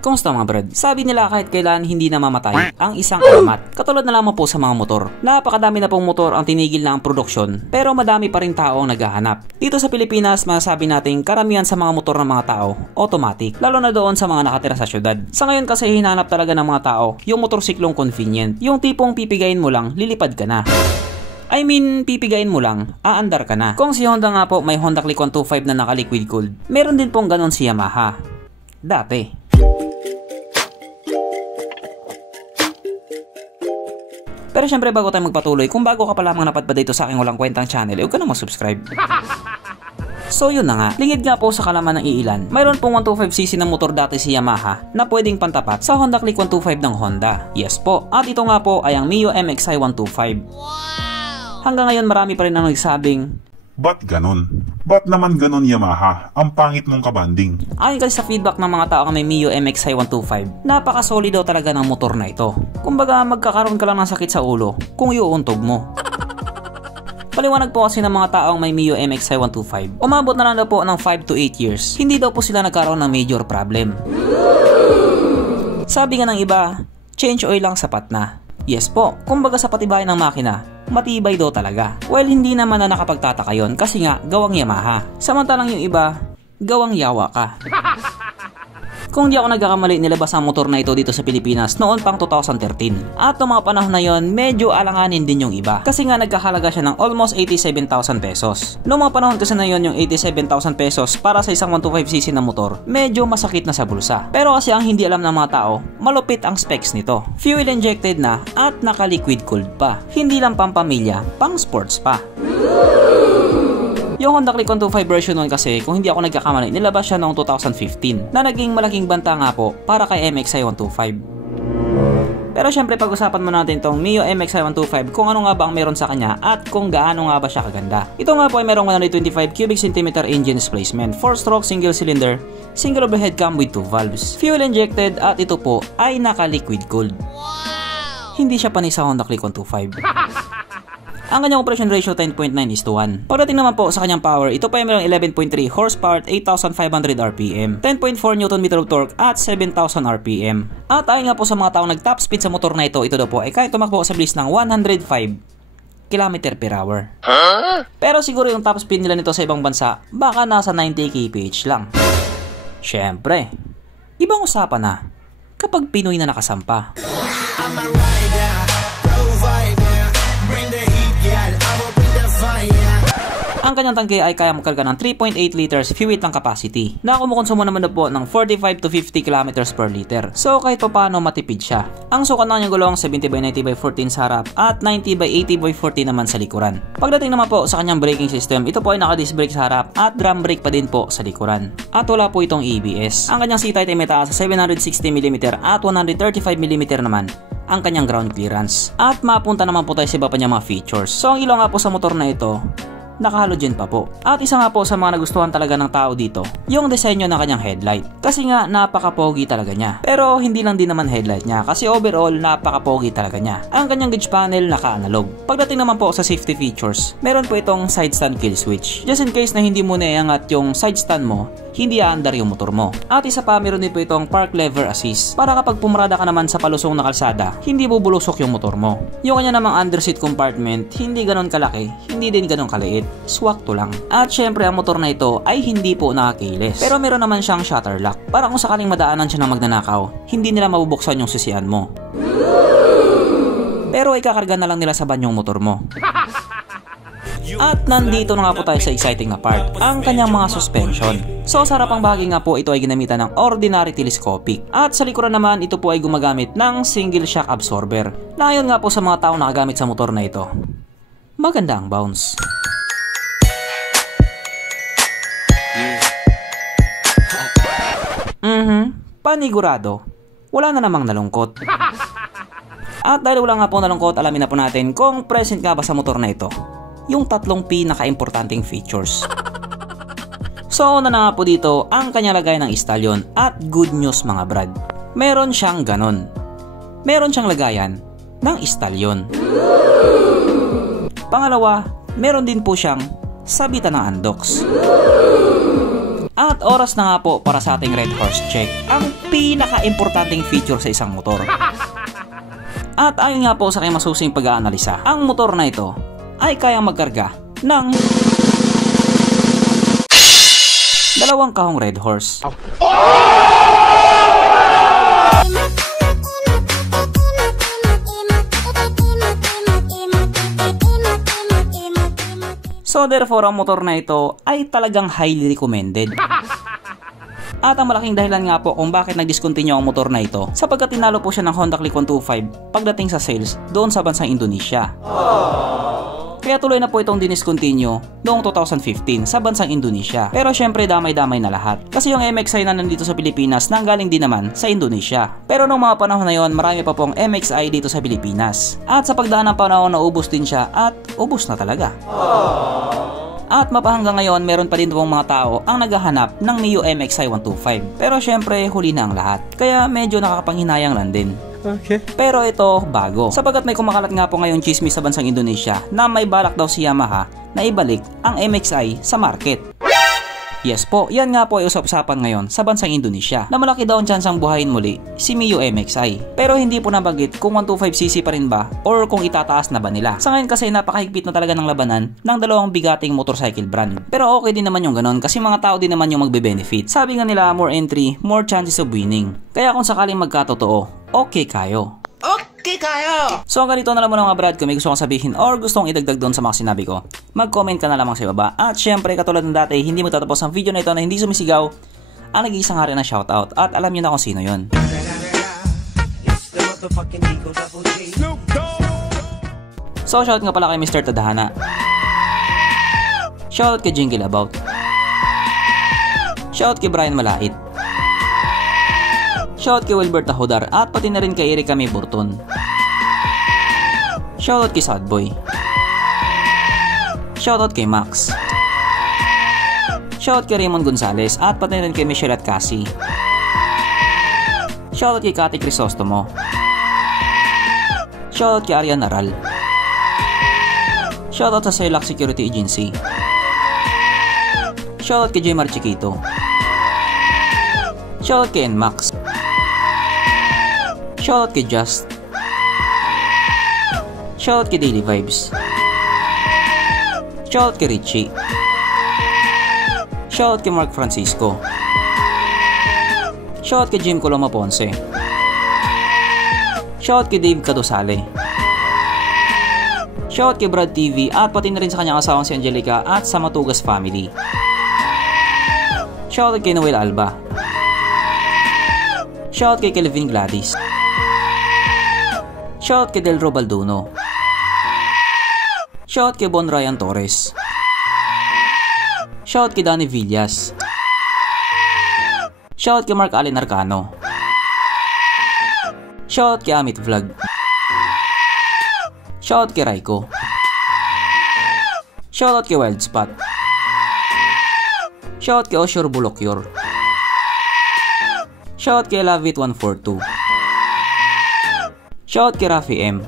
Kumusta mga brad? Sabi nila kahit kailan hindi na mamatay ang isang alamat. Katulad na lamang po sa mga motor. Napakadami na pong motor ang tinigil na ang produksyon, pero madami pa rin tao ang naghahanap. Dito sa Pilipinas, masasabi natin karamihan sa mga motor ng mga tao, automatic. Lalo na doon sa mga nakatira sa syudad. Sa ngayon kasi hinanap talaga ng mga tao yung motorsiklong convenient. Yung tipong pipigayin mo lang, lilipad ka na. I mean, pipigayin mo lang, aandar ka na. Kung si Honda nga po may Honda Click 125 na naka-liquid cooled, meron din pong ganon si Yamaha. Dati. Pero syempre bago tayo magpatuloy, kung bago ka pa lamang napadpad dito sa aking walang kwentang channel, huwag ka na mag-subscribe. So yun na nga, lingid nga po sa kalaman ng iilan, mayroon pong 125cc na motor dati si Yamaha na pwedeng pantapat sa Honda Click 125 ng Honda. Yes po, at ito nga po ay ang Mio MXi 125. Wow! Hanggang ngayon marami pa rin ang nagsabing, ba't ganon? Ba't naman ganon Yamaha? Ang pangit mong kabanding. Ayon kasi sa feedback ng mga tao na may Mio MXi 125, napaka-solid daw talaga ng motor na ito. Kumbaga magkakaroon ka lang ng sakit sa ulo kung iuuntog mo. Paliwanag po kasi ng mga taong may Mio MXi 125, umabot na lang daw po ng 5 to 8 years, hindi daw po sila nagkaroon ng major problem. Sabi nga ng iba, change oil lang sapat na. Yes po, kumbaga sa patibayan ng makina, matibay daw talaga. Well, hindi naman na nakapagtataka yon kasi nga gawang Yamaha. Samantalang yung iba, gawang Yawa ka. Kung di ako nagkakamali, nilabas ang motor na ito dito sa Pilipinas noon pang 2013. At noong mga panahon na yon, medyo alanganin din yung iba. Kasi nga nagkahalaga siya ng almost 87,000 pesos. Noong mga panahon kasi na yon, yung 87,000 pesos para sa isang 125cc na motor, medyo masakit na sa bulsa. Pero kasi ang hindi alam ng mga tao, malupit ang specs nito. Fuel injected na at naka-liquid cooled pa. Hindi lang pampamilya, pang sports pa. Yung Honda Click 125 version nun kasi, kung hindi ako nagkakamali, nilabas siya noong 2015 na naging malaking banta nga po para kay MXi 125. Pero syempre pag-usapan mo natin tong Mio MXi 125 kung ano nga ba ang meron sa kanya at kung gaano nga ba siya kaganda. Ito nga po ay merong 125 cubic centimeter engine displacement, 4-stroke single cylinder, single overhead cam with 2 valves, fuel injected at ito po ay naka-liquid cooled. Wow! Hindi siya panay sa Honda Click 125. Ang kanyang operation ratio 10.9:1. Pagdating naman po sa kanyang power, ito pa ay mayroong 11.3 horsepower at 8,500 RPM, 10.4 Nm of torque at 7,000 RPM. At ayon nga po sa mga taong nag-top speed sa motor na ito daw po ay kaya tumakbo sa bilis ng 105 km/h. Pero siguro yung top speed nila nito sa ibang bansa, baka nasa 90 kph lang. Syempre, ibang usapan na kapag Pinoy na nakasampa. Ang kanyang tangke ay kaya makarga ng 3.8 liters fuel tank capacity na kumukonsumo naman na po ng 45 to 50 kilometers per liter. So kahit pa paano matipid siya. Ang sukat ng kanyang gulong 70/90/14 sa harap at 90/80/40 naman sa likuran. Pagdating naman po sa kanyang braking system, ito po ay naka-disc brake sa harap at drum brake pa din po sa likuran. At wala po itong ABS. Ang kanyang seat height ay mataas sa 760mm at 135mm naman ang kanyang ground clearance. At mapunta naman po tayo sa iba pa niyang mga features. So ang ilaw nga po sa motor na ito, naka-halogen pa po. At isa nga po sa mga nagustuhan talaga ng tao dito, yung disenyo ng kanyang headlight. Kasi nga napaka-pogi talaga niya. Pero hindi lang din naman headlight niya kasi overall napaka-pogi talaga niya. Ang kanyang gauge panel naka-analog. Pagdating naman po sa safety features, meron po itong side stand kill switch. Just in case na hindi mo naiangat yung side stand mo, hindi aandar yung motor mo. At isa pa, meron din po itong park lever assist para kapag pumarada ka naman sa palusong na kalsada, hindi bubulusok yung motor mo. Yung kanya namang underseat compartment, hindi ganon kalaki, hindi din ganon kaliit, swakto lang. At syempre ang motor na ito ay hindi po nakakeyless. Pero meron naman siyang shutter lock para kung sakaling madaanan siya ng magnanakaw, hindi nila mabubuksan yung sisian mo. Pero ikakarga na lang nila sa banyong motor mo. At nandito na nga po tayo sa exciting na part, ang kanyang mga suspension. So sa harapang bahagi nga po ito ay ginamitan ng ordinary telescopic. At sa likuran naman ito po ay gumagamit ng single shock absorber. Na ayon nga po sa mga taong nakagamit sa motor na ito, maganda ang bounce. Panigurado, wala na namang nalungkot. At dahil wala nga po nalungkot, alamin na po natin kung present nga ba sa motor na ito yung tatlong pinaka-importanting features. So una na nga po dito ang kanyang lagay ng stallion. At good news mga brad, meron siyang ganon. Meron siyang lagayan ng stallion. Pangalawa, meron din po siyang sabitan ng andox. At oras na nga po para sa ating Red Horse check. Ang pinaka-importanting feature sa isang motor. At ayon nga po sa aking masusing pag-aanalisa, ang motor na ito ay kayang magkarga ng 2 kahong Red Horse. So therefore, ang motor na ito ay talagang highly recommended. At ang malaking dahilan nga po kung bakit nag-discontinue ang motor na ito, sapagkat tinalo po siya ng Honda Click 125 pagdating sa sales doon sa bansang Indonesia. Kaya tuloy na po itong diniscontinue noong 2015 sa bansang Indonesia. Pero syempre damay-damay na lahat. Kasi yung MXi na nandito sa Pilipinas nanggaling din naman sa Indonesia. Pero noong mga panahon na yon, marami pa pong MXi dito sa Pilipinas. At sa pagdaan ng panahon, naubos din siya at ubos na talaga. At mapahanggang ngayon, meron pa din pong mga tao ang naghahanap ng Mio MXi 125. Pero syempre, huli na ang lahat. Kaya medyo nakakapanghinayang lang din. Okay. Pero ito, bago. Sapagkat may kumakalat nga po ngayon chismis sa bansang Indonesia na may balak daw si Yamaha na ibalik ang MXi sa market. Yes po, yan nga po ay usap-usapan ngayon sa bansang Indonesia na malaki daw ang tsansang buhayin muli si Mio MXi. Pero hindi po nabanggit kung 125cc pa rin ba or kung itataas na ba nila. Sa ngayon kasi napakahigpit na talaga ng labanan ng dalawang bigating motorcycle brand. Pero okay din naman yung ganon kasi mga tao din naman yung magbe-benefit. Sabi nga nila, more entry, more chances of winning. Kaya kung sakaling magkatotoo, okay kayo. Okay kayo! So ganito na lang muna mga brad, kung may gusto kong sabihin or gustong idagdag doon sa mga sinabi ko, mag-comment ka na lamang sa baba. At syempre katulad ng dati, hindi mo tatapos ang video na ito na hindi sumisigaw ang nag-iisang hari na shoutout. At alam nyo na kung sino yun. So shout nga pala kay Mr. Tadhana. Shout kay Jingle About. Shout kay Brian Malait. Shout kay Wilbert Tahodar at pati na rin kay Erika May Burton. Shoutout kay Sadboy. Shoutout kay Max. Shoutout kay Raymond Gonzalez at pati na rin kay Michelle at Cassie. Shoutout kay Cathy Crisostomo. Shoutout kay Arian Aral. Shoutout sa Celac Security Agency. Shoutout kay Jmar Chiquito. Shoutout kay Nmax. Shoutout kay Just. Shoutout kay Daily Vibes. Shoutout kay Richie. Shoutout kay Mark Francisco. Shoutout kay Jim Coloma Ponce. Shoutout kay Dave Cadosale. Shoutout kay Brad TV at pati na rin sa kanyang asawang si Angelica at sa Matugas family. Shoutout kay Noel Alba. Shoutout kay Kelvin Gladys. Shoutout kay Delro Balduno. Shoutout kay Bon Ryan Torres. Shoutout kay Danny Villas. Shoutout kay Mark Allen Arcano. Shoutout kay Amit Vlog. Shoutout kay Raiko. Shoutout kay Wild Spot. Shoutout kay Oshur Bulokyor. Shoutout kay Lavit 142. Shoutout kay Rafi M.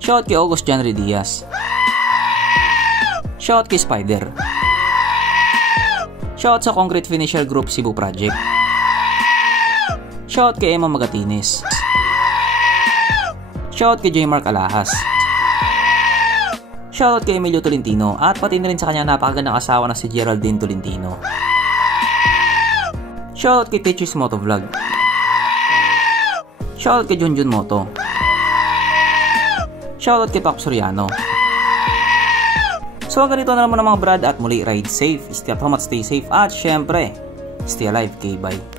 Shoutout kay August Janry Diaz. Shoutout kay Spider. Shoutout sa Concrete Finisher Group Cebu Project. Shoutout kay Emma Magatines. Shoutout kay J. Mark Alahas. Shoutout kay Emilio Tolentino at pati na rin sa kanya napakagandang asawa na si Geraldine Tolentino. Shoutout kay Teachers Motovlog. Shoutout kay Junjun Moto. Shoutout kay Pap Soriano. So ganito na naman ang mga brad at muli, ride safe, stay at home at stay safe at syempre, stay alive, K-bye.